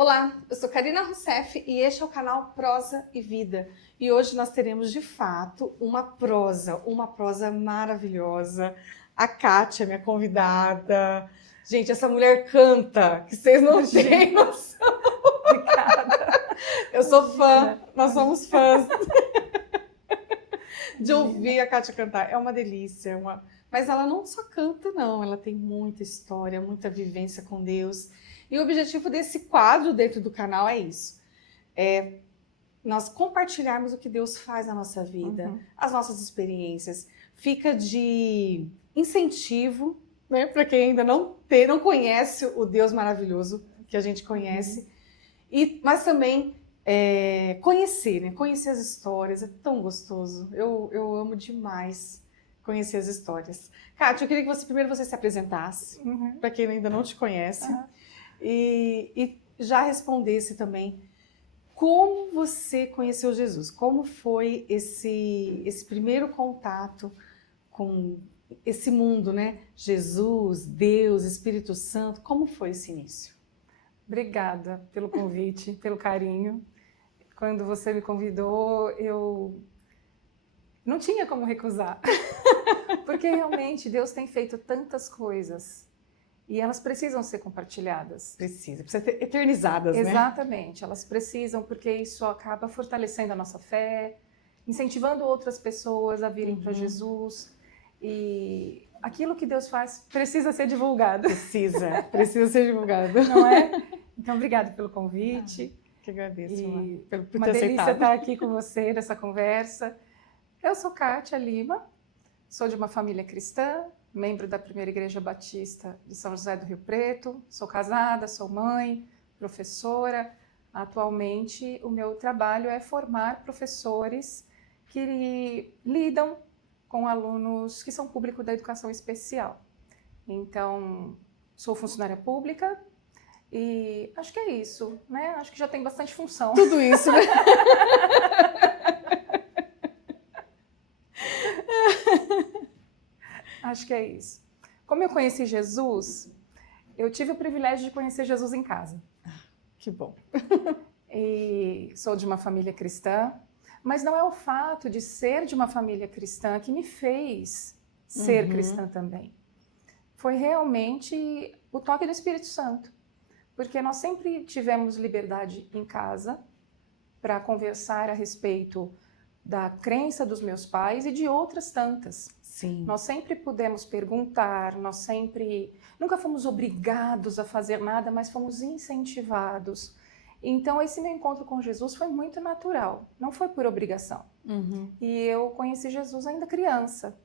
Olá, eu sou Karina Rousseff e este é o canal Prosa e Vida. E hoje nós teremos de fato uma prosa maravilhosa. A Kátia, minha convidada. Gente, essa mulher canta, que vocês não têm noção. Obrigada. Eu sou fã, nós somos fãs de ouvir a Kátia cantar. É uma delícia, mas ela não só canta, não. Ela tem muita história, muita vivência com Deus. E o objetivo desse quadro dentro do canal é isso. É nós compartilharmos o que Deus faz na nossa vida, as nossas experiências. Fica de incentivo, né, para quem ainda não conhece o Deus maravilhoso que a gente conhece. Mas também conhecer, né? Conhecer as histórias. É tão gostoso. Eu amo demais conhecer as histórias. Kátia, eu queria que primeiro você se apresentasse, para quem ainda não te conhece. E já respondesse também como você conheceu Jesus, como foi esse primeiro contato com esse mundo, né? Jesus, Deus, Espírito Santo, como foi esse início? Obrigada pelo convite, pelo carinho. Quando você me convidou, eu não tinha como recusar, porque realmente Deus tem feito tantas coisas. E elas precisam ser compartilhadas. Precisa ser eternizadas, né? Exatamente, elas precisam, porque isso acaba fortalecendo a nossa fé, incentivando outras pessoas a virem para Jesus. E aquilo que Deus faz precisa ser divulgado. Precisa ser divulgado. Não é? Então, obrigada pelo convite. Que agradeço, por ter uma delícia aceitado. estar aqui com você nessa conversa. Eu sou Kátia Lima, sou de uma família cristã, membro da Primeira Igreja Batista de São José do Rio Preto, sou casada, sou mãe, professora. Atualmente, o meu trabalho é formar professores que lidam com alunos que são público da educação especial. Então, sou funcionária pública e acho que é isso, né? Acho que já tem bastante função. Tudo isso, né? Acho que é isso. Como eu conheci Jesus, eu tive o privilégio de conhecer Jesus em casa. Que bom. E sou de uma família cristã, mas não é o fato de ser de uma família cristã que me fez ser cristã também. Foi realmente o toque do Espírito Santo, porque nós sempre tivemos liberdade em casa para conversar a respeito da crença dos meus pais e de outras tantas. Sim. Nós sempre pudemos perguntar, nunca fomos obrigados a fazer nada, mas fomos incentivados. Então, esse meu encontro com Jesus foi muito natural, não foi por obrigação. E eu conheci Jesus ainda criança.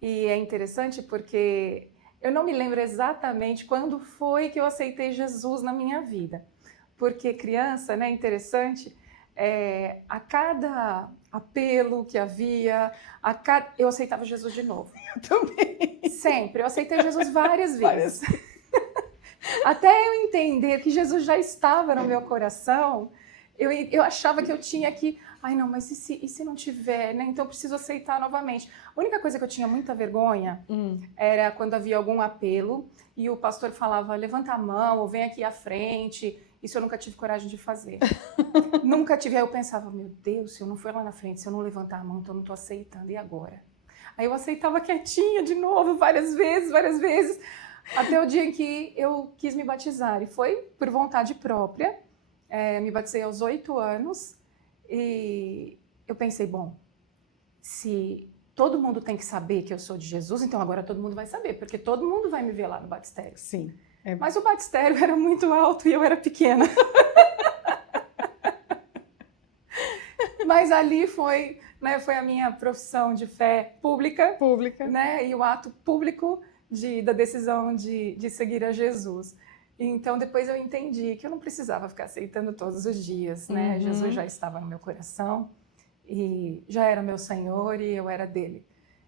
E é interessante porque eu não me lembro exatamente quando foi que eu aceitei Jesus na minha vida. Porque criança, né, interessante, a cada apelo que havia, eu aceitava Jesus de novo. Eu também. Sempre. Eu aceitei Jesus várias vezes. Até eu entender que Jesus já estava no meu coração, eu achava que eu tinha que... Ai, não, mas e se não tiver, né? Então eu preciso aceitar novamente. A única coisa que eu tinha muita vergonha era quando havia algum apelo e o pastor falava, levanta a mão ou vem aqui à frente. Isso eu nunca tive coragem de fazer. Nunca tive. Aí eu pensava, meu Deus, se eu não for lá na frente, se eu não levantar a mão, então eu não estou aceitando. E agora? Aí eu aceitava quietinha de novo, várias vezes, até o dia em que eu quis me batizar. E foi por vontade própria. Me batizei aos 8 anos. E eu pensei, bom, se todo mundo tem que saber que eu sou de Jesus, então agora todo mundo vai saber, porque todo mundo vai me ver lá no batistério. Sim. Mas o batistério era muito alto e eu era pequena. Mas ali foi a minha profissão de fé pública. Né? E o ato público da decisão de seguir a Jesus. Então, depois eu entendi que eu não precisava ficar aceitando todos os dias, né? Jesus já estava no meu coração e já era meu Senhor e eu era dele.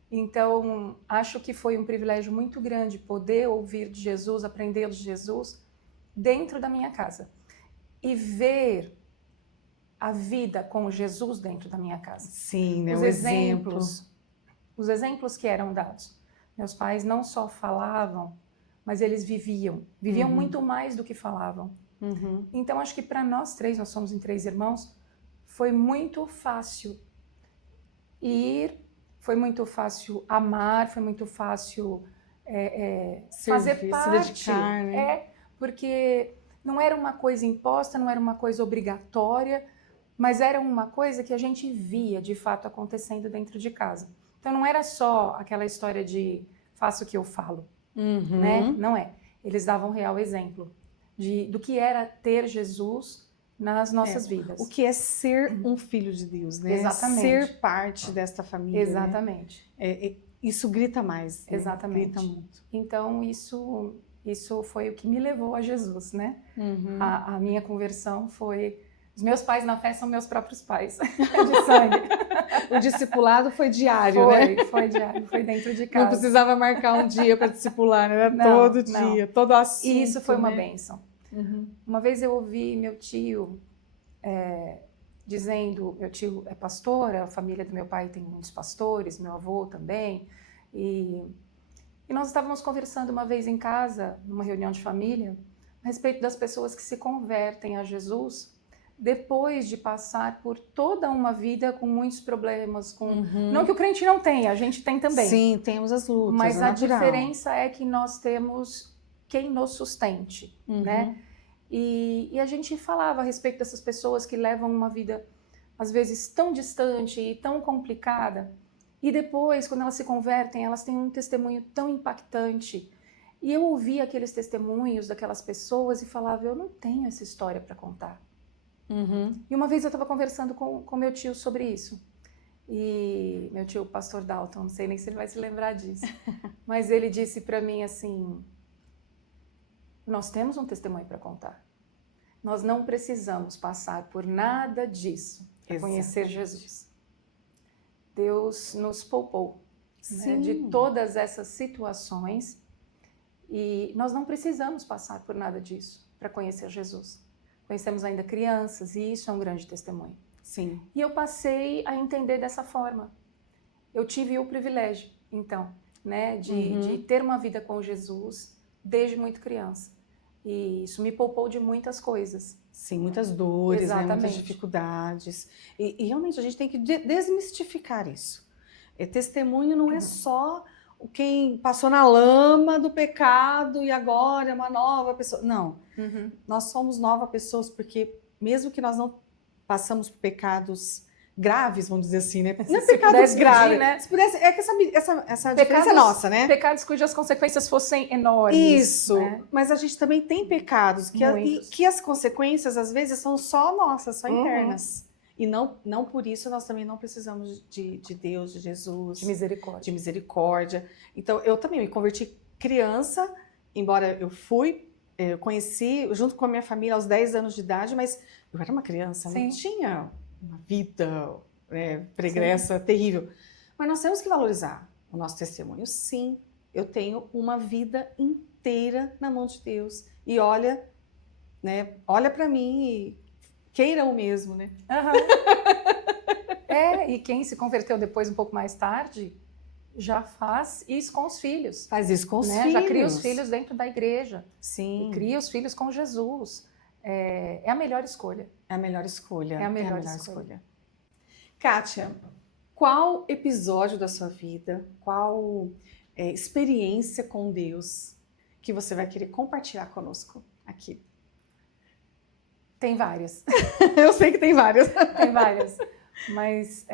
Então, acho que foi um privilégio muito grande poder ouvir de Jesus, aprender de Jesus dentro da minha casa e ver a vida com Jesus dentro da minha casa. Sim, né? Os exemplos que eram dados. Meus pais não só falavam, mas eles viviam muito mais do que falavam. Uhum. Então, acho que para nós três, nós somos em 3 irmãos, foi muito fácil ir, foi muito fácil amar, foi muito fácil fazer Servir, se parte. dedicar, né? Porque não era uma coisa imposta, não era uma coisa obrigatória, mas era uma coisa que a gente via de fato acontecendo dentro de casa. Então não era só aquela história de faço o que eu falo, né? Não é. Eles davam real exemplo do que era ter Jesus nas nossas vidas. O que é ser um filho de Deus, né? Exatamente. Ser parte desta família. Exatamente. Né? Isso grita mais. Né? Exatamente. Grita muito. Então isso foi o que me levou a Jesus, né? Uhum. A minha conversão foi... Os meus pais na fé são meus próprios pais, de sangue. O discipulado foi diário, né? Foi diário, foi dentro de casa. Não precisava marcar um dia para discipular, era todo dia, todo assunto. E isso foi uma né? bênção. Uhum. Uma vez eu ouvi meu tio dizendo, meu tio é pastor, a família do meu pai tem muitos pastores, meu avô também, e nós estávamos conversando uma vez em casa, numa reunião de família, a respeito das pessoas que se convertem a Jesus depois de passar por toda uma vida com muitos problemas, com não que o crente não tenha, a gente tem também. Sim, temos as lutas, mas a diferença é que nós temos quem nos sustente, né? E a gente falava a respeito dessas pessoas que levam uma vida às vezes tão distante e tão complicada, e depois, quando elas se convertem, elas têm um testemunho tão impactante. E eu ouvia aqueles testemunhos daquelas pessoas e falava, eu não tenho essa história para contar. E uma vez eu estava conversando com meu tio sobre isso. E meu tio, o pastor Dalton, não sei nem se ele vai se lembrar disso, mas ele disse para mim assim, nós temos um testemunho para contar. Nós não precisamos passar por nada disso para conhecer Jesus. Deus nos poupou, né, de todas essas situações e nós não precisamos passar por nada disso para conhecer Jesus. Conhecemos ainda crianças e isso é um grande testemunho. Sim. E eu passei a entender dessa forma. Eu tive o privilégio, então, né, de ter uma vida com Jesus desde muito criança. E isso me poupou de muitas coisas. Sim, muitas dores, né, muitas dificuldades. E realmente a gente tem que desmistificar isso. Testemunho não é só quem passou na lama do pecado e agora é uma nova pessoa. Não, nós somos novas pessoas porque mesmo que nós não passamos por pecados graves, vamos dizer assim, né? Não é pecados graves, né? Se pudesse, é que essa diferença é nossa, né? Pecados cujas consequências fossem enormes. Isso, né? Mas a gente também tem pecados que as consequências às vezes são só nossas, só internas. E não por isso nós também não precisamos de Deus, de Jesus. De misericórdia. De misericórdia. Então, eu também me converti criança, embora eu conheci junto com a minha família aos 10 anos de idade, mas eu era uma criança, não tinha uma vida pregressa terrível. Mas nós temos que valorizar o nosso testemunho. Sim, eu tenho uma vida inteira na mão de Deus. E olha para mim e queira o mesmo, né? E quem se converteu depois, um pouco mais tarde, já faz isso com os filhos. Faz isso com os filhos. Já cria os filhos dentro da igreja. Sim. E cria os filhos com Jesus. É a melhor escolha. É a melhor escolha. É a melhor escolha. Kátia, qual episódio da sua vida, qual experiência com Deus que você vai querer compartilhar conosco aqui? Tem várias. Eu sei que tem várias. Tem várias. Mas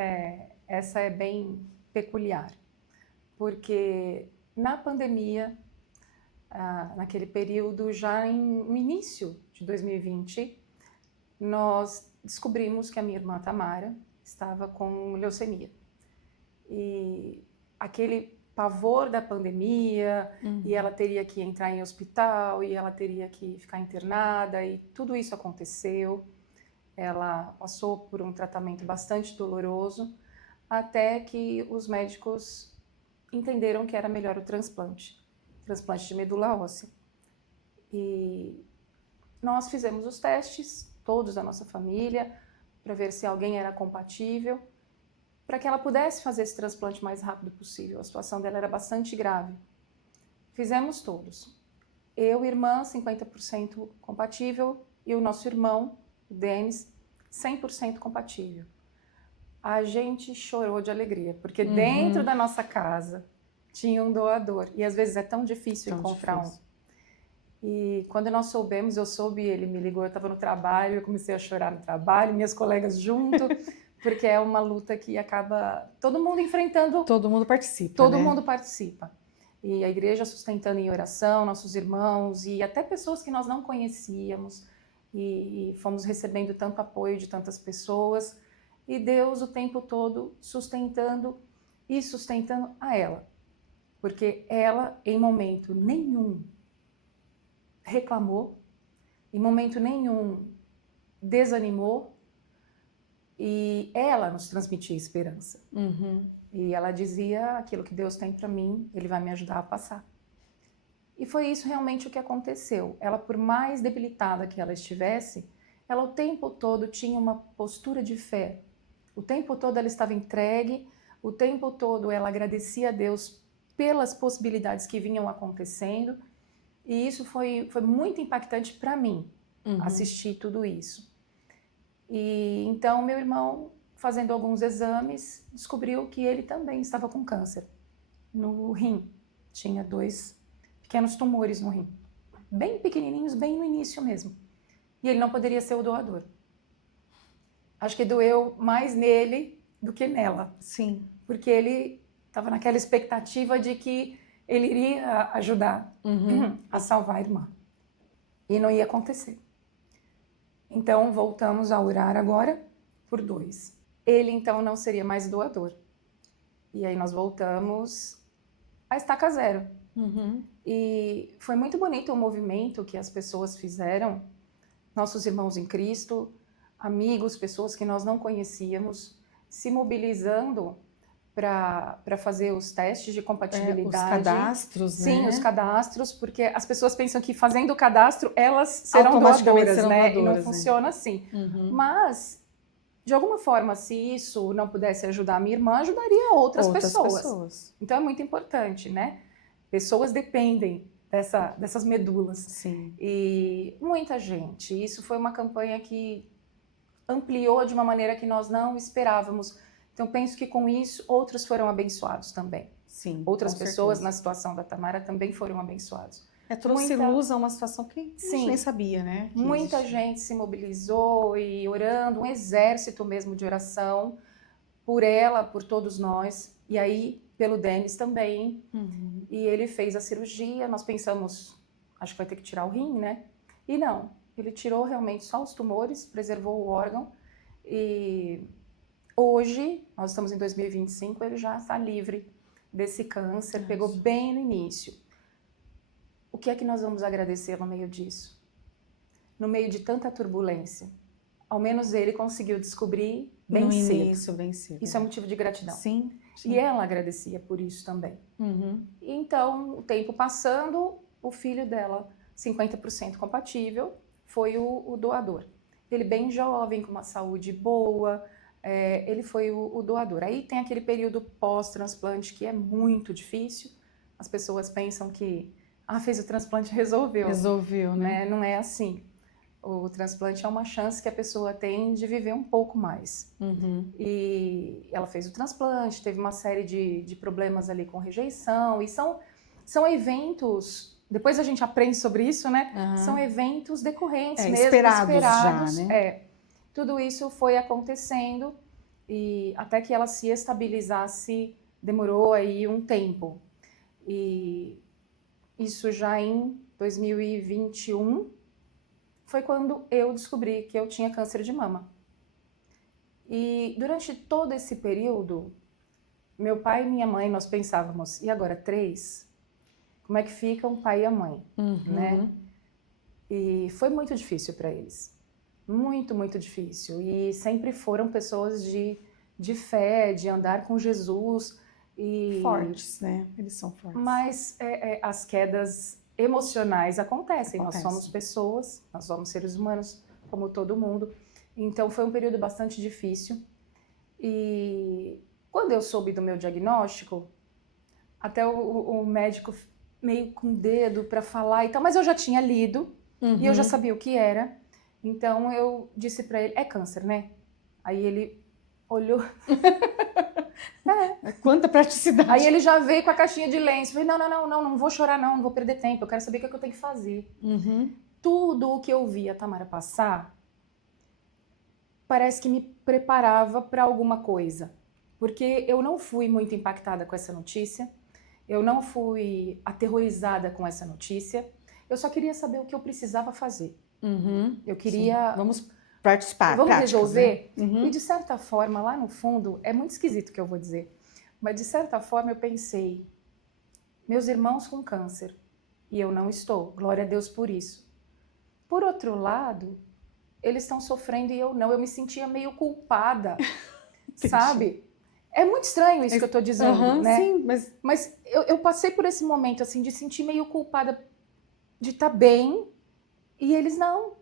essa é bem peculiar. Porque na pandemia, naquele período, já no início de 2020, nós descobrimos que a minha irmã Tamara estava com leucemia. E aquele pavor da pandemia, e ela teria que entrar em hospital, e ela teria que ficar internada, e tudo isso aconteceu. Ela passou por um tratamento bastante doloroso, até que os médicos entenderam que era melhor o transplante de medula óssea. E nós fizemos os testes, todos da nossa família, para ver se alguém era compatível, para que ela pudesse fazer esse transplante o mais rápido possível. A situação dela era bastante grave. Fizemos todos. Eu, irmã, 50% compatível, e o nosso irmão, o Denis, 100% compatível. A gente chorou de alegria, porque dentro da nossa casa tinha um doador. E às vezes é tão difícil encontrar um. E quando nós soubemos, eu soube, ele me ligou, eu estava no trabalho, eu comecei a chorar no trabalho, minhas colegas junto, porque é uma luta que acaba todo mundo enfrentando. Todo mundo participa, Todo né? mundo participa. E a igreja sustentando em oração, nossos irmãos e até pessoas que nós não conhecíamos. E fomos recebendo tanto apoio de tantas pessoas. E Deus o tempo todo sustentando e sustentando a ela. Porque ela, em momento nenhum, reclamou, em momento nenhum desanimou, e ela nos transmitia esperança. E ela dizia: aquilo que Deus tem para mim, Ele vai me ajudar a passar. E foi isso realmente o que aconteceu. Ela, por mais debilitada que ela estivesse, ela o tempo todo tinha uma postura de fé. O tempo todo ela estava entregue, o tempo todo ela agradecia a Deus pelas possibilidades que vinham acontecendo. E isso foi muito impactante para mim, assistir tudo isso. E então meu irmão, fazendo alguns exames, descobriu que ele também estava com câncer no rim. Tinha 2 pequenos tumores no rim, bem pequenininhos, bem no início mesmo. E ele não poderia ser o doador. Acho que doeu mais nele do que nela. Sim. Porque ele estava naquela expectativa de que ele iria ajudar a salvar a irmã. E não ia acontecer. Então, voltamos a orar agora por 2. Ele, então, não seria mais doador. E aí nós voltamos a estaca zero. E foi muito bonito o movimento que as pessoas fizeram, nossos irmãos em Cristo, amigos, pessoas que nós não conhecíamos, se mobilizando para fazer os testes de compatibilidade. Os cadastros, né? Sim, os cadastros, porque as pessoas pensam que fazendo o cadastro, elas serão automaticamente doadoras, serão né? doadoras, E não né? funciona assim. Mas, de alguma forma, se isso não pudesse ajudar a minha irmã, ajudaria outras pessoas. Então é muito importante, né? Pessoas dependem dessas medulas. Sim. E muita gente. Isso foi uma campanha que ampliou de uma maneira que nós não esperávamos. Então, penso que com isso, outros foram abençoados também. Sim. Outras pessoas na situação da Tamara também foram abençoados. Trouxe luz a uma situação que a gente nem sabia, né? Muita gente se mobilizou e orando, um exército mesmo de oração por ela, por todos nós. E aí, pelo Denis também. E ele fez a cirurgia. Nós pensamos, acho que vai ter que tirar o rim, né? E não. Ele tirou realmente só os tumores, preservou o órgão. E hoje, nós estamos em 2025, ele já está livre desse câncer. Pegou bem no início. O que é que nós vamos agradecer no meio disso? No meio de tanta turbulência. Ao menos ele conseguiu descobrir bem cedo. Isso é motivo de gratidão. Sim. E ela agradecia por isso também. Então, o tempo passando, o filho dela, 50% compatível, foi o doador. Ele bem jovem, com uma saúde boa, ele foi o doador. Aí tem aquele período pós-transplante que é muito difícil. As pessoas pensam que fez o transplante, resolveu. Resolveu, né? Não é assim. O transplante é uma chance que a pessoa tem de viver um pouco mais. E ela fez o transplante, teve uma série de problemas ali com rejeição. E são eventos, depois a gente aprende sobre isso, né? São eventos decorrentes mesmo, esperados já, né? Tudo isso foi acontecendo e até que ela se estabilizasse, demorou aí um tempo. E isso já em 2021 foi quando eu descobri que eu tinha câncer de mama. E durante todo esse período, meu pai e minha mãe, nós pensávamos, e agora 3? Como é que fica um pai e a mãe, né? E foi muito difícil para eles. Muito, muito difícil. E sempre foram pessoas de fé, de andar com Jesus. Fortes, né? Eles são fortes. Mas as quedas emocionais acontecem. Nós somos pessoas, nós somos seres humanos, como todo mundo. Então, foi um período bastante difícil. E quando eu soube do meu diagnóstico, até o médico meio com o dedo para falar e tal, mas eu já tinha lido e eu já sabia o que era. Então eu disse para ele, é câncer, né? Aí ele olhou. Quanta praticidade. Aí ele já veio com a caixinha de lenço. Eu falei, não vou chorar não vou perder tempo. Eu quero saber o que eu tenho que fazer. Tudo o que eu vi a Tamara passar, parece que me preparava para alguma coisa. Porque eu não fui muito impactada com essa notícia. Eu não fui aterrorizada com essa notícia. Eu só queria saber o que eu precisava fazer. Eu queria... Sim. Vamos participar. Vamos práticas, resolver? né? E de certa forma, lá no fundo, é muito esquisito o que eu vou dizer. Mas de certa forma eu pensei, meus irmãos com câncer, e eu não estou. Glória a Deus por isso. Por outro lado, eles estão sofrendo e eu não. Eu me sentia meio culpada, sabe? É muito estranho isso que eu estou dizendo, né? Sim, mas eu passei por esse momento, assim, de sentir meio culpada de estar bem e eles não.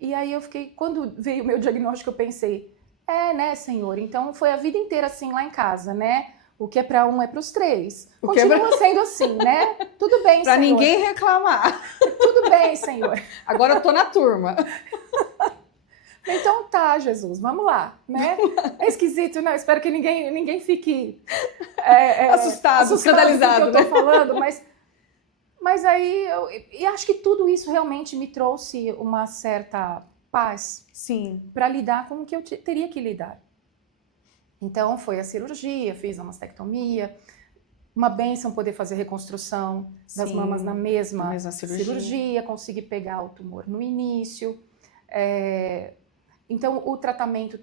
E aí eu fiquei, quando veio o meu diagnóstico, eu pensei, né, Senhor? Então foi a vida inteira assim lá em casa, né? O que é para um é para os três. Continua sendo assim, né? Tudo bem, pra Senhor. Para ninguém reclamar. Tudo bem, Senhor. Agora eu tô na turma. Então tá, Jesus, vamos lá, né? É esquisito, não? Espero que ninguém fique assustado, escandalizado, com o que eu tô falando, mas aí e acho que tudo isso realmente me trouxe uma certa paz, sim, para lidar com o que eu teria que lidar. Então foi a cirurgia, fiz a mastectomia, uma bênção poder fazer reconstrução das mamas na mesma cirurgia, consegui pegar o tumor no início. Então o tratamento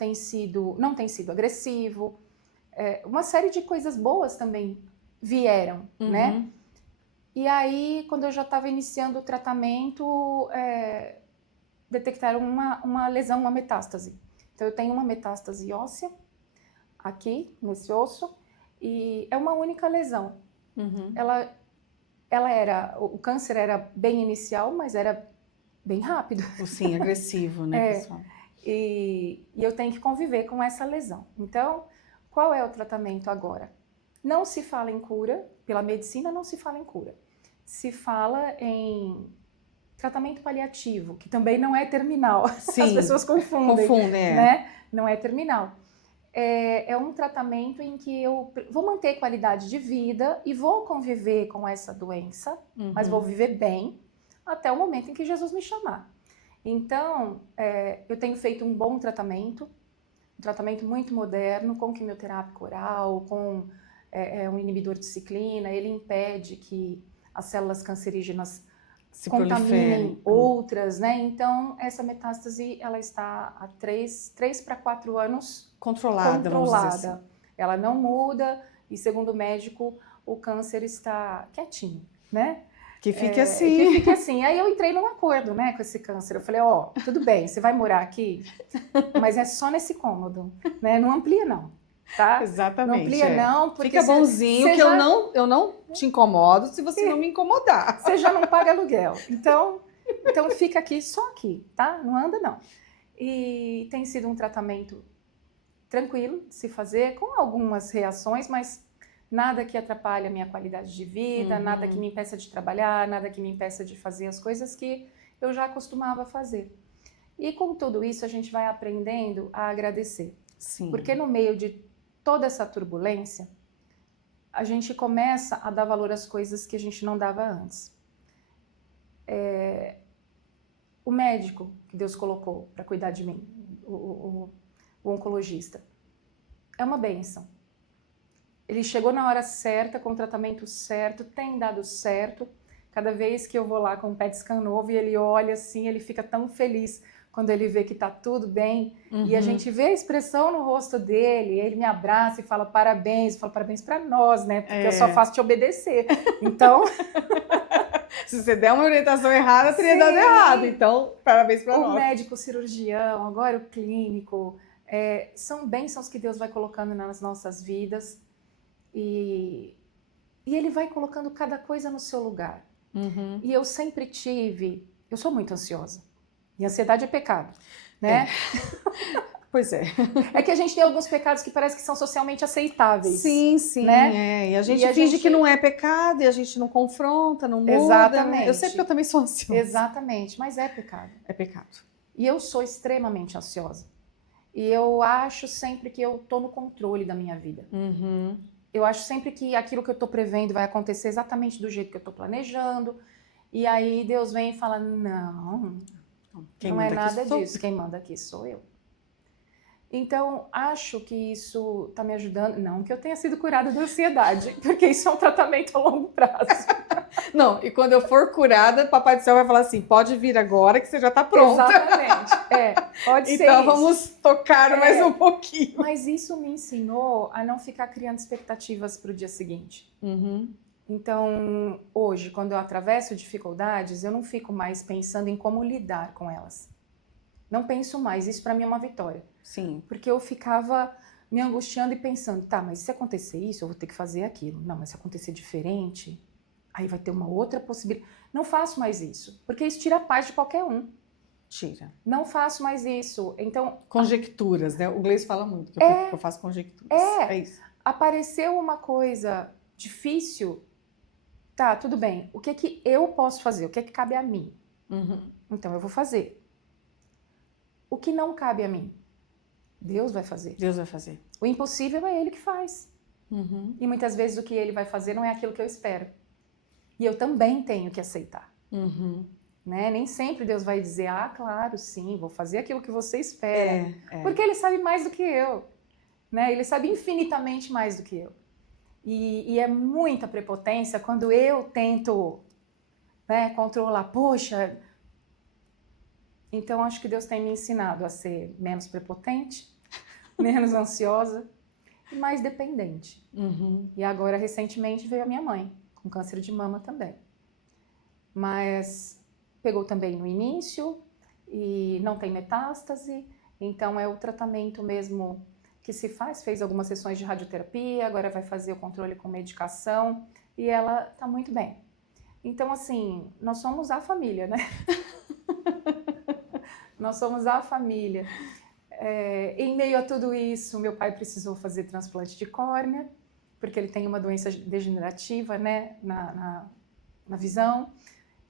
não tem sido agressivo, uma série de coisas boas também vieram, né? E aí, quando eu já estava iniciando o tratamento, detectaram uma lesão, uma metástase. Então eu tenho uma metástase óssea aqui nesse osso e é uma única lesão. O câncer era bem inicial, mas era bem rápido. Sim, agressivo, né, pessoal? E eu tenho que conviver com essa lesão. Então, qual é o tratamento agora? Não se fala em cura, pela medicina não se fala em cura. Se fala em tratamento paliativo, que também não é terminal. Sim, as pessoas confundem, né? Não é terminal. É um tratamento em que eu vou manter qualidade de vida e vou conviver com essa doença, mas vou viver bem até o momento em que Jesus me chamar. Então, eu tenho feito um bom tratamento, um tratamento muito moderno, com quimioterapia oral, com um inibidor de ciclina. Ele impede que as células cancerígenas se contaminem outras, né? Então, essa metástase, ela está há 3 para 4 anos controlada. Vamos dizer assim. Ela não muda e, segundo o médico, o câncer está quietinho, né? Que fique assim. Que fique assim. Aí eu entrei num acordo, né, com esse câncer. Eu falei, tudo bem, você vai morar aqui, mas é só nesse cômodo, né? Não amplia, não. Tá? Exatamente. Não amplia, não, porque fica bonzinho, que eu não te incomodo se você não me incomodar. Você já não paga aluguel. Então fica aqui, só aqui, tá? Não anda, não. E tem sido um tratamento tranquilo de se fazer, com algumas reações, mas nada que atrapalhe a minha qualidade de vida, nada que me impeça de trabalhar, nada que me impeça de fazer as coisas que eu já costumava fazer. E com tudo isso, a gente vai aprendendo a agradecer. Sim. Porque no meio de toda essa turbulência, a gente começa a dar valor às coisas que a gente não dava antes. O médico que Deus colocou para cuidar de mim, o oncologista, é uma bênção. Ele chegou na hora certa, com o tratamento certo, tem dado certo. Cada vez que eu vou lá com um PET scan novo e ele olha assim, ele fica tão feliz quando ele vê que está tudo bem. E a gente vê a expressão no rosto dele, ele me abraça e fala parabéns. Eu falo parabéns para nós, né? Porque eu só faço te obedecer. Então... Se você der uma orientação errada, teria dado errado. Então, parabéns para nós. O médico, o cirurgião, agora o clínico, são bênçãos que Deus vai colocando nas nossas vidas. E ele vai colocando cada coisa no seu lugar. E eu sempre eu sou muito ansiosa. E ansiedade é pecado, né? Pois é. É que a gente tem alguns pecados que parece que são socialmente aceitáveis. Sim, sim. Né? E a gente finge que não é pecado, e a gente não confronta, não muda. Exatamente. Né? Eu sei porque eu também sou ansiosa. Exatamente, mas é pecado. É pecado. E eu sou extremamente ansiosa. E eu acho sempre que eu tô no controle da minha vida. Uhum. Eu acho sempre que aquilo que eu tô prevendo vai acontecer exatamente do jeito que eu tô planejando. E aí Deus vem e fala, não, não é nada disso. Quem manda aqui sou eu. Então, acho que isso está me ajudando. Não que eu tenha sido curada da ansiedade, porque isso é um tratamento a longo prazo. Não, e quando eu for curada, Papai do Céu vai falar assim, pode vir agora que você já está pronta. Exatamente, pode ser então isso. Vamos tocar mais um pouquinho. Mas isso me ensinou a não ficar criando expectativas para o dia seguinte. Uhum. Então, hoje, quando eu atravesso dificuldades, eu não fico mais pensando em como lidar com elas. Não penso mais, isso para mim é uma vitória. Sim. Porque eu ficava me angustiando e pensando, tá, mas se acontecer isso, eu vou ter que fazer aquilo. Não, mas se acontecer diferente, aí vai ter uma outra possibilidade. Não faço mais isso, porque isso tira a paz de qualquer um. Tira. Não faço mais isso. Então, conjecturas, né? O Gleice fala muito que eu faço conjecturas. É isso. Apareceu uma coisa difícil, tá, tudo bem. O que eu posso fazer? O que cabe a mim? Uhum. Então eu vou fazer. O que não cabe a mim? Deus vai fazer. Deus vai fazer. O impossível é Ele que faz. Uhum. E muitas vezes o que Ele vai fazer não é aquilo que eu espero. E eu também tenho que aceitar. Uhum. Né? Nem sempre Deus vai dizer, claro, sim, vou fazer aquilo que você espera. Porque Ele sabe mais do que eu. Né? Ele sabe infinitamente mais do que eu. E é muita prepotência quando eu tento, né, controlar. Poxa... Então, acho que Deus tem me ensinado a ser menos prepotente, menos ansiosa e mais dependente. Uhum. E agora, recentemente, veio a minha mãe, com câncer de mama também. Mas pegou também no início e não tem metástase, então é o tratamento mesmo que se faz. Fez algumas sessões de radioterapia, agora vai fazer o controle com medicação e ela está muito bem. Então, assim, nós somos a família, né? Nós somos a família. Em meio a tudo isso, meu pai precisou fazer transplante de córnea, porque ele tem uma doença degenerativa, né, na visão.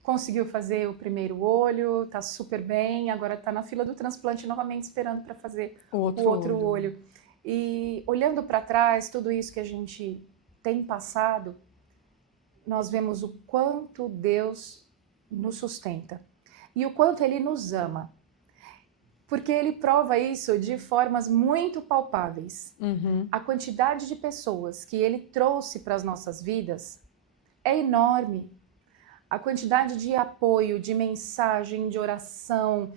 Conseguiu fazer o primeiro olho, está super bem, agora está na fila do transplante novamente esperando para fazer o outro olho. E olhando para trás, tudo isso que a gente tem passado, nós vemos o quanto Deus nos sustenta e o quanto Ele nos ama. Porque Ele prova isso de formas muito palpáveis. Uhum. A quantidade de pessoas que Ele trouxe para as nossas vidas é enorme. A quantidade de apoio, de mensagem, de oração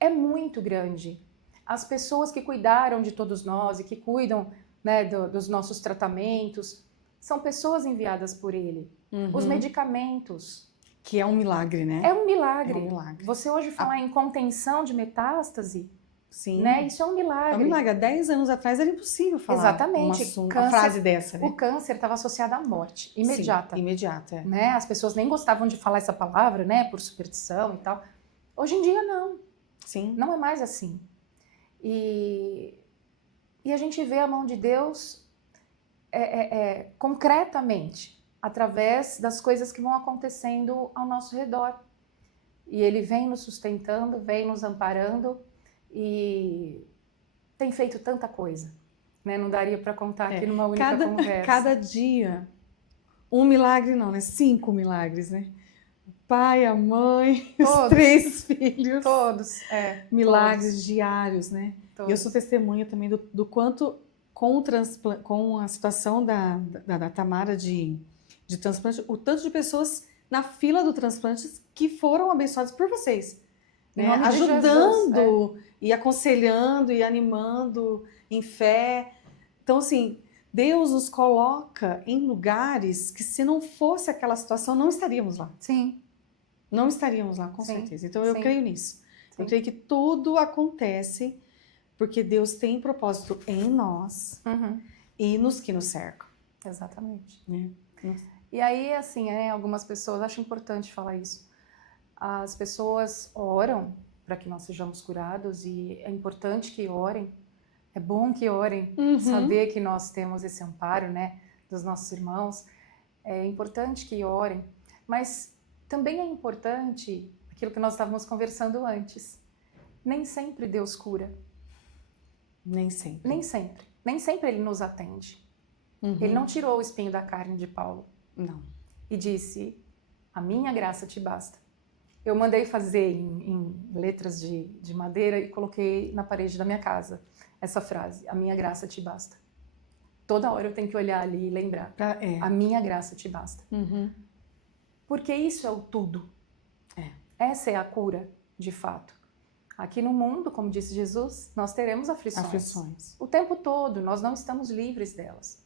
é muito grande. As pessoas que cuidaram de todos nós e que cuidam, né, dos nossos tratamentos são pessoas enviadas por Ele. Uhum. Os medicamentos... Que é um milagre, né? É um milagre. É um milagre. Você hoje falar em contenção de metástase, sim. Né? Isso é um milagre. É um milagre. Há 10 anos atrás era impossível falar exatamente. Uma frase dessa. Né? O câncer estava associado à morte imediata. Sim, imediata. Né? As pessoas nem gostavam de falar essa palavra, né? Por superstição e tal. Hoje em dia, não. Sim. Não é mais assim. E a gente vê a mão de Deus concretamente, através das coisas que vão acontecendo ao nosso redor. E Ele vem nos sustentando, vem nos amparando e tem feito tanta coisa. Né? Não daria para contar aqui numa única conversa. Cada dia, um milagre não, né? 5 milagres, né? O pai, a mãe, todos, os 3 filhos. Todos, milagres todos. Diários, né? Todos. E eu sou testemunha também do quanto, com a situação da Tamara de transplante, o tanto de pessoas na fila do transplante que foram abençoadas por vocês. Né? Ajudando Jesus, e aconselhando e animando em fé. Então, assim, Deus nos coloca em lugares que, se não fosse aquela situação, não estaríamos lá. Sim. Não estaríamos lá, com certeza. Então, eu creio nisso. Sim. Eu creio que tudo acontece porque Deus tem propósito em nós e nos que nos cercam. Exatamente. Né? E aí, assim, algumas pessoas, acho importante falar isso, as pessoas oram para que nós sejamos curados e é importante que orem. É bom que orem, saber que nós temos esse amparo, né, dos nossos irmãos. É importante que orem, mas também é importante aquilo que nós estávamos conversando antes. Nem sempre Deus cura. Nem sempre. Nem sempre. Nem sempre Ele nos atende. Ele não tirou o espinho da carne de Paulo. Não. E disse, a minha graça te basta. Eu mandei fazer em letras de madeira e coloquei na parede da minha casa essa frase, a minha graça te basta. Toda hora eu tenho que olhar ali e lembrar, a minha graça te basta. Porque isso é o tudo. Essa é a cura, de fato. Aqui no mundo, como disse Jesus, nós teremos aflições. O tempo todo, nós não estamos livres delas.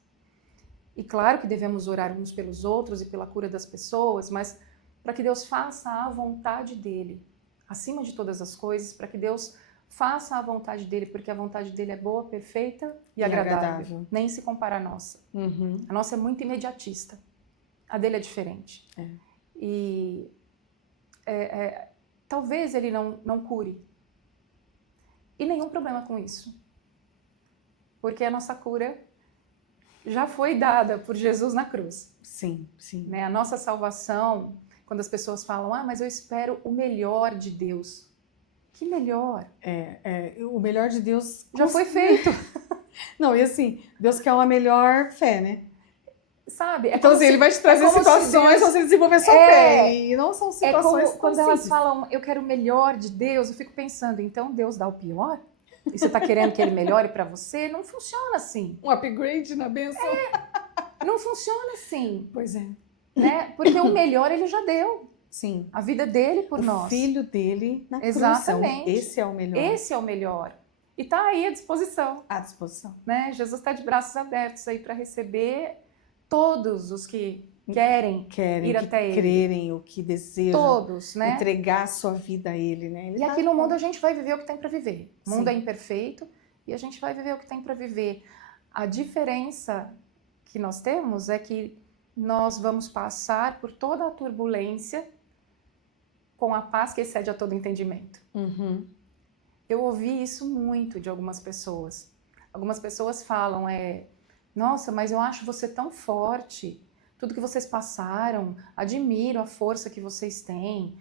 E claro que devemos orar uns pelos outros e pela cura das pessoas, mas para que Deus faça a vontade dele, acima de todas as coisas, para que Deus faça a vontade dele, porque a vontade dele é boa, perfeita e agradável. Nem se compara à nossa. A nossa é muito imediatista. A dele é diferente. E talvez ele não cure. E nenhum problema com isso. Porque a nossa cura já foi dada por Jesus na cruz. Sim, sim. Né? A nossa salvação, quando as pessoas falam, mas eu espero o melhor de Deus. Que melhor? O melhor de Deus já foi feito. Não, e assim, Deus quer uma melhor fé, né? Sabe? Então, assim, ele vai te trazer situações para você desenvolver sua fé. E não são situações quando elas falam, eu quero o melhor de Deus, eu fico pensando, então Deus dá o pior? E você está querendo que ele melhore para você? Não funciona assim. Um upgrade na bênção. Não funciona assim. Pois é. Né? Porque o melhor ele já deu. Sim. A vida dele por nós. O filho dele na cruz. Exatamente. Esse é o melhor. Esse é o melhor. E está aí à disposição. À disposição. Né? Jesus está de braços abertos aí para receber todos os que querem ir até ele. Crerem, o que desejam. Todos, né? Entregar a sua vida a ele, né? E aqui no mundo a gente vai viver o que tem para viver. O mundo é imperfeito e a gente vai viver o que tem para viver. A diferença que nós temos é que nós vamos passar por toda a turbulência com a paz que excede a todo entendimento. Eu ouvi isso muito de algumas pessoas. Algumas pessoas falam, nossa, mas eu acho você tão forte, tudo que vocês passaram, admiro a força que vocês têm,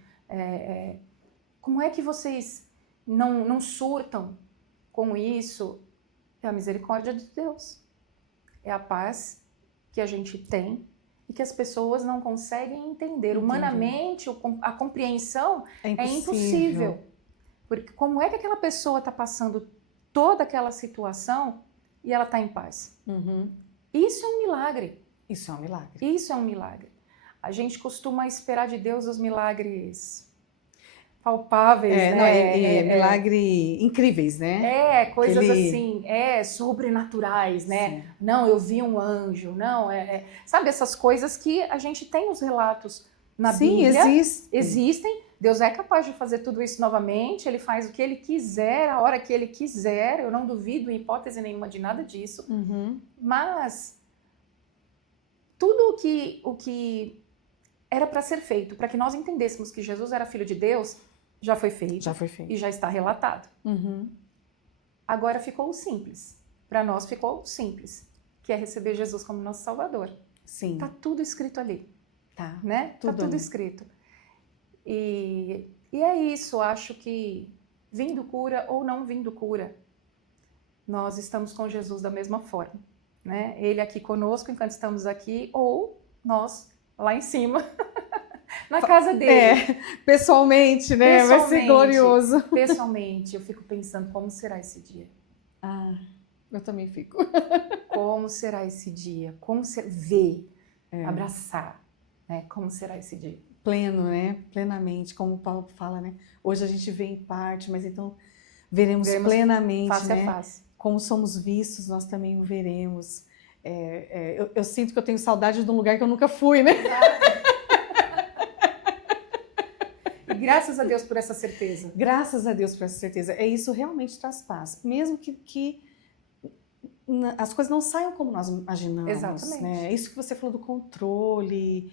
como é que vocês não surtam com isso? É a misericórdia de Deus, é a paz que a gente tem e que as pessoas não conseguem entender. Humanamente, a compreensão é impossível. Porque como é que aquela pessoa está passando toda aquela situação e ela está em paz? Isso é um milagre. Isso é um milagre. Isso é um milagre. A gente costuma esperar de Deus os milagres palpáveis, né? Milagre incríveis, né? Coisas assim, sobrenaturais, né? Sim. Não, eu vi um anjo, não, sabe essas coisas que a gente tem os relatos na Bíblia. Sim, existem. Deus é capaz de fazer tudo isso novamente, ele faz o que ele quiser, a hora que ele quiser, eu não duvido em hipótese nenhuma de nada disso, mas tudo o que era para ser feito, para que nós entendêssemos que Jesus era filho de Deus, já foi feito. E já está relatado. Agora ficou o simples. Para nós ficou o simples, que é receber Jesus como nosso Salvador. Sim. Tá tudo escrito ali. Tá. Né? Tá tudo escrito. E é isso, acho que vindo cura ou não vindo cura, nós estamos com Jesus da mesma forma. Né? Ele aqui conosco enquanto estamos aqui, ou nós lá em cima. Na casa dele. Pessoalmente, né? Vai ser glorioso. Pessoalmente, eu fico pensando como será esse dia. Eu também fico. Como será esse dia? Como ver, abraçar, né? Como será esse dia? Pleno, né? Plenamente, como o Paulo fala, né? Hoje a gente vê em parte, mas então veremos plenamente, face né? a face. Como somos vistos, nós também o veremos. Eu sinto que eu tenho saudade de um lugar que eu nunca fui, né? Graças a Deus por essa certeza. Graças a Deus por essa certeza. Isso realmente traz paz. Mesmo que as coisas não saiam como nós imaginamos. Exatamente. Né? Isso que você falou do controle,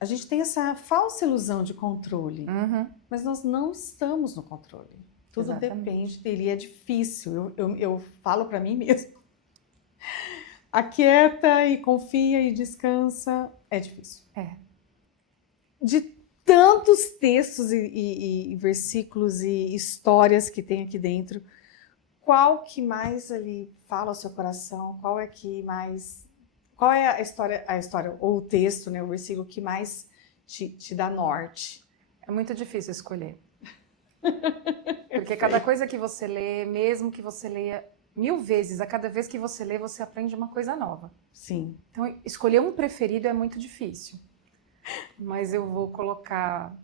a gente tem essa falsa ilusão de controle, Uhum. mas nós não estamos no controle. Tudo Exatamente. depende dele e é difícil. Eu falo para mim mesmo. Aquieta e confia e descansa. É difícil. É. De tantos textos e versículos e histórias que tem aqui dentro, qual que mais ali fala ao seu coração? Qual é a história ou o texto, né, o versículo que mais te dá norte? É muito difícil escolher. Porque cada coisa que você lê, mesmo que você leia 1000 vezes, a cada vez que você lê, você aprende uma coisa nova. Sim. Então, escolher um preferido é muito difícil. Mas eu vou colocar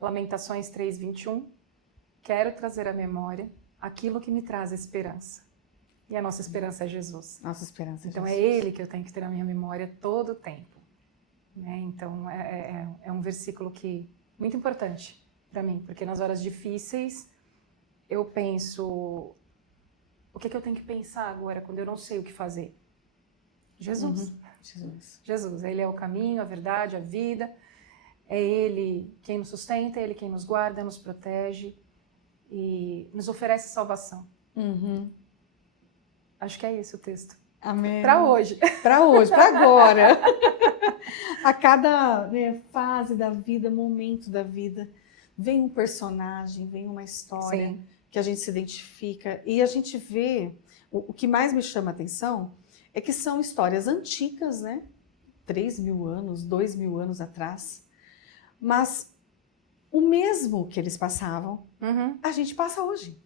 Lamentações 3:21. Quero trazer à memória aquilo que me traz esperança. E a nossa esperança é Jesus. Nossa esperança é Então, Jesus. é Ele que eu tenho que ter na minha memória todo o tempo. Né? Então, é um versículo muito importante para mim, porque nas horas difíceis eu penso, o que eu tenho que pensar agora quando eu não sei o que fazer? Jesus. Jesus, Ele é o caminho, a verdade, a vida, é Ele quem nos sustenta, é Ele quem nos guarda, nos protege e nos oferece salvação. Uhum. Acho que é esse o texto. Amém. Para hoje. Para hoje, para agora. A cada, né, fase da vida, momento da vida, vem um personagem, vem uma história. Sim. Que a gente se identifica e a gente vê, o que mais me chama a atenção é que são histórias antigas, né? 3.000 anos, 2.000 anos atrás, mas o mesmo que eles passavam, Uhum. a gente passa hoje.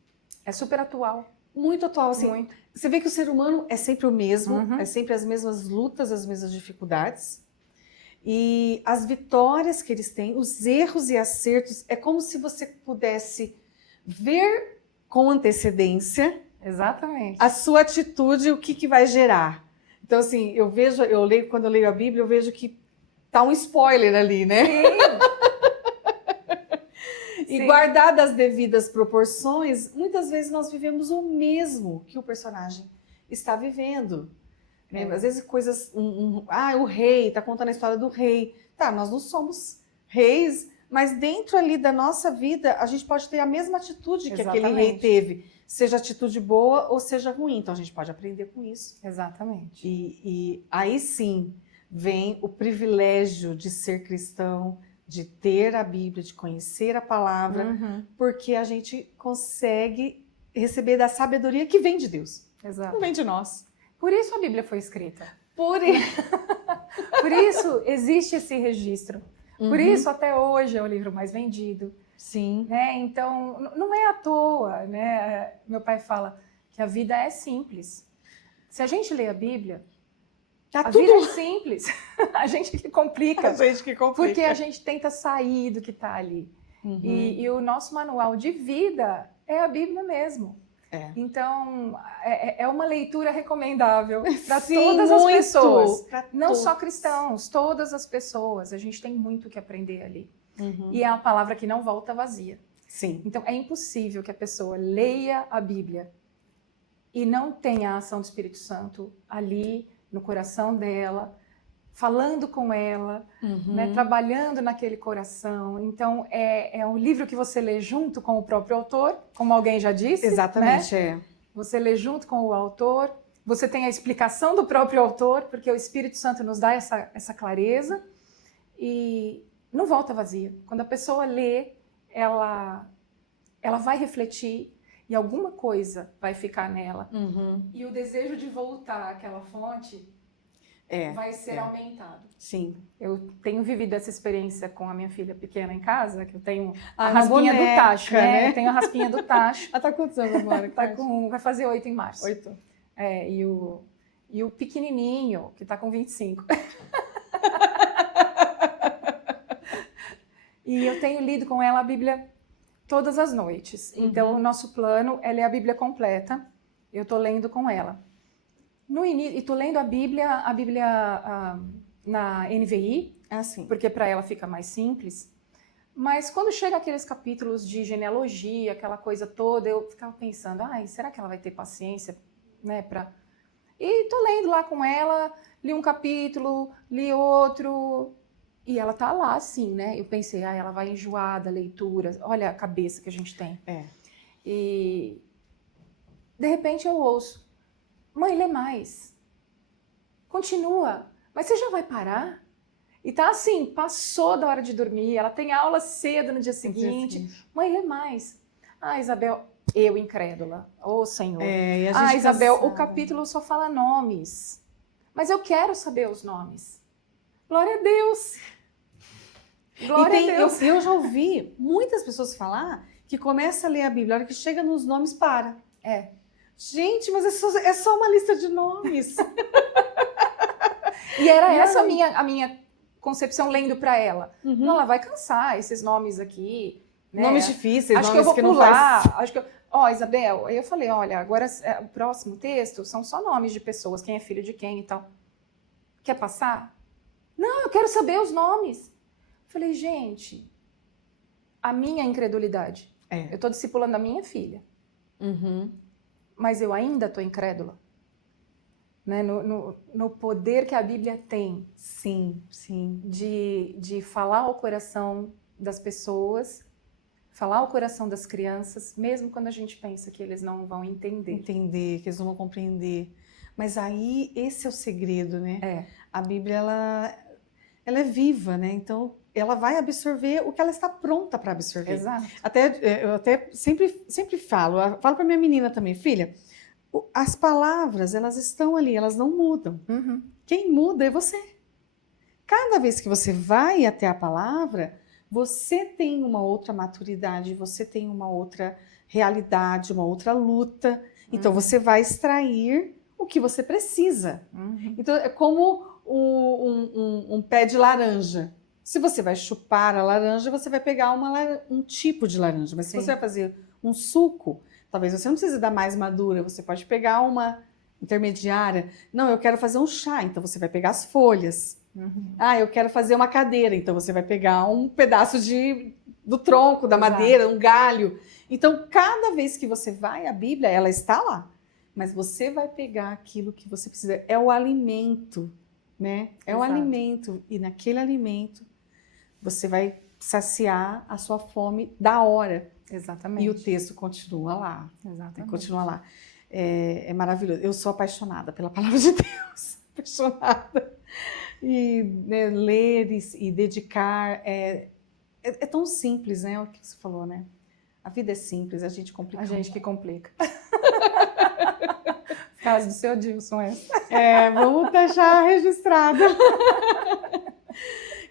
É super atual. Muito atual, assim. Muito. Você vê que o ser humano é sempre o mesmo, Uhum. é sempre as mesmas lutas, as mesmas dificuldades. E as vitórias que eles têm, os erros e acertos, é como se você pudesse ver com antecedência Exatamente. a sua atitude, o que vai gerar. Então, assim, quando eu leio a Bíblia, eu vejo que tá um spoiler ali, né? Sim. E Sim. guardadas as devidas proporções, muitas vezes nós vivemos o mesmo que o personagem está vivendo. Né? Às vezes coisas... o rei, está contando a história do rei. Tá, nós não somos reis, mas dentro ali da nossa vida, a gente pode ter a mesma atitude que aquele rei teve. Seja atitude boa ou seja ruim. Então, a gente pode aprender com isso. Exatamente. E aí sim, vem o privilégio de ser cristão, de ter a Bíblia, de conhecer a palavra, Uhum. porque a gente consegue receber da sabedoria que vem de Deus. Exato. Não vem de nós. Por isso a Bíblia foi escrita. Por isso existe esse registro. Por Uhum. isso até hoje é o livro mais vendido. Sim. Né? Então, não é à toa. Né? Meu pai fala que a vida é simples. Se a gente lê a Bíblia, a vida é simples. A gente que complica. A gente que complica. Porque a gente tenta sair do que está ali. Uhum. E o nosso manual de vida é a Bíblia mesmo. É. Então, é uma leitura recomendável para Sim, todas as muito. pessoas. Pra Não todos. só cristãos, todas as pessoas. A gente tem muito que aprender ali. Uhum. E é uma palavra que não volta vazia. Sim. Então, é impossível que a pessoa leia a Bíblia e não tenha a ação do Espírito Santo ali no coração dela, falando com ela, Uhum. né, trabalhando naquele coração. Então, é um livro que você lê junto com o próprio autor, como alguém já disse. Exatamente, né? Você lê junto com o autor, você tem a explicação do próprio autor, porque o Espírito Santo nos dá essa clareza e não volta vazia. Quando a pessoa lê, ela vai refletir e alguma coisa vai ficar nela. Uhum. E o desejo de voltar àquela fonte vai ser aumentado. Sim. Eu tenho vivido essa experiência com a minha filha pequena em casa, que eu tenho a uma raspinha boneca, do tacho, né? né? Eu tenho a raspinha do tacho. Ela tá com quantos anos agora? Vai fazer 8 em março. 8. E o pequenininho, que tá com 25. E eu tenho lido com ela a Bíblia todas as noites. Uhum. Então, o nosso plano é ler a Bíblia completa. Eu tô lendo com ela. No início, e tô lendo a Bíblia na NVI, Assim. porque para ela fica mais simples. Mas quando chega aqueles capítulos de genealogia, aquela coisa toda, eu ficava pensando, será que ela vai ter paciência, né, E tô lendo lá com ela, li um capítulo, li outro, E ela tá lá, assim, né? Eu pensei, ela vai enjoar da leitura. Olha a cabeça que a gente tem. E, de repente, eu ouço. Mãe, lê mais. Continua. Mas você já vai parar? E tá assim, passou da hora de dormir. Ela tem aula cedo no dia seguinte. Mãe, lê mais. Isabel, eu incrédula. Senhor. E a gente Isabel, cansada. O capítulo só fala nomes. Mas eu quero saber os nomes. Glória a Deus. Glória a Deus. Eu já ouvi muitas pessoas falar que começa a ler a Bíblia, a hora que chega nos nomes, para. Gente, mas é só uma lista de nomes. E era essa a minha concepção lendo para ela. Não, ela vai cansar esses nomes aqui. Né? Nomes difíceis, acho nomes que eu vou não pular. faz... Acho que Isabel, aí eu falei, olha, agora o próximo texto são só nomes de pessoas, quem é filho de quem e tal. Quer passar? Não, eu quero saber os nomes. Falei, gente, a minha incredulidade. Eu estou discipulando a minha filha. Mas eu ainda estou incrédula. Né? No poder que a Bíblia tem. Sim. De falar ao coração das pessoas, falar ao coração das crianças, mesmo quando a gente pensa que eles não vão entender. Que eles não vão compreender. Mas aí, esse é o segredo, né? A Bíblia, ela é viva, né? Então, ela vai absorver o que ela está pronta para absorver. Exato. Eu até sempre falo para minha menina também, filha, as palavras, elas estão ali, elas não mudam. Quem muda é você. Cada vez que você vai até a palavra, você tem uma outra maturidade, você tem uma outra realidade, uma outra luta. Então, você vai extrair o que você precisa. Então, é como um pé de laranja. Se você vai chupar a laranja, você vai pegar um tipo de laranja. Mas se você vai fazer um suco, talvez você não precise da mais madura, você pode pegar uma intermediária. Não, eu quero fazer um chá, então você vai pegar as folhas. Eu quero fazer uma cadeira, então você vai pegar um pedaço do tronco, da madeira, um galho. Então, cada vez que você vai à Bíblia, ela está lá. Mas você vai pegar aquilo que você precisa. É o alimento, né? É o alimento. E naquele alimento, você vai saciar a sua fome da hora. Exatamente. E o texto continua lá. Exatamente. Continua lá. É maravilhoso. Eu sou apaixonada pela palavra de Deus. Apaixonada. E ler e dedicar é tão simples, né? O que você falou, né? A vida é simples, a gente complica. A gente que complica. Frase do seu Dilson, essa. Vamos deixar registrada.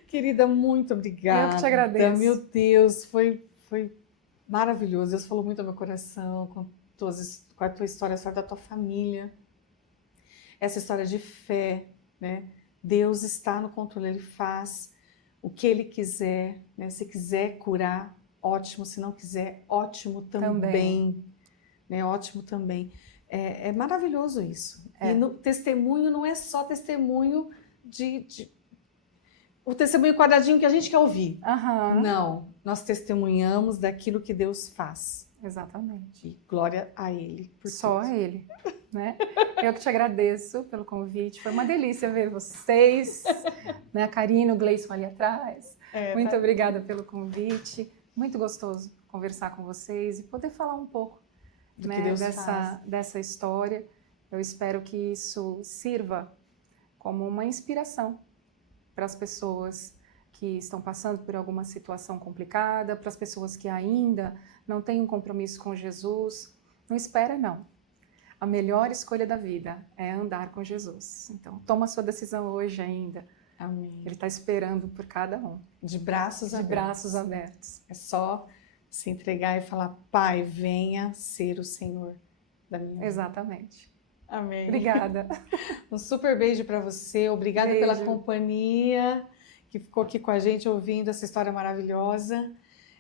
Querida, muito obrigada. Eu que te agradeço. Meu Deus, foi maravilhoso. Deus falou muito ao meu coração com a tua história, a história da tua família. Essa história de fé, né? Deus está no controle, Ele faz o que Ele quiser, né? Se quiser curar, ótimo. Se não quiser, ótimo também. Né? Ótimo também. É maravilhoso isso. E no testemunho não é só testemunho o testemunho quadradinho que a gente quer ouvir. Não, nós testemunhamos daquilo que Deus faz. Exatamente. E glória a Ele. Só a Ele. Né? Eu que te agradeço pelo convite. Foi uma delícia ver vocês, né? A Karina, o Gleison ali atrás. Muito obrigada pelo convite. Muito gostoso conversar com vocês e poder falar um pouco do que Deus dessa história. Eu espero que isso sirva como uma inspiração para as pessoas que estão passando por alguma situação complicada, para as pessoas que ainda não têm um compromisso com Jesus. Não espera, não. A melhor escolha da vida é andar com Jesus. Então, toma a sua decisão hoje ainda. Amém. Ele está esperando por cada um. De braços abertos. É só se entregar e falar, Pai, venha ser o Senhor da minha vida. Exatamente. Amém. Obrigada. Um super beijo para você. Obrigada pela companhia que ficou aqui com a gente ouvindo essa história maravilhosa.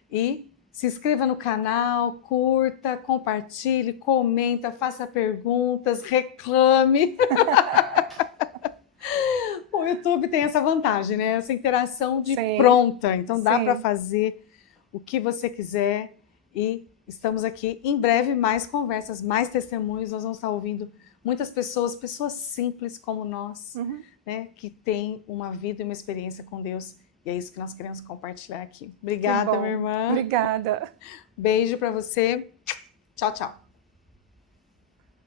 E se inscreva no canal, curta, compartilhe, comenta, faça perguntas, reclame. O YouTube tem essa vantagem, né? Essa interação de pronta. Então dá para fazer o que você quiser. E estamos aqui em breve, mais conversas, mais testemunhos. Nós vamos estar ouvindo muitas pessoas simples como nós, né? Que têm uma vida e uma experiência com Deus E é isso que nós queremos compartilhar aqui. Obrigada, minha irmã. Obrigada. Beijo para você. Tchau, tchau.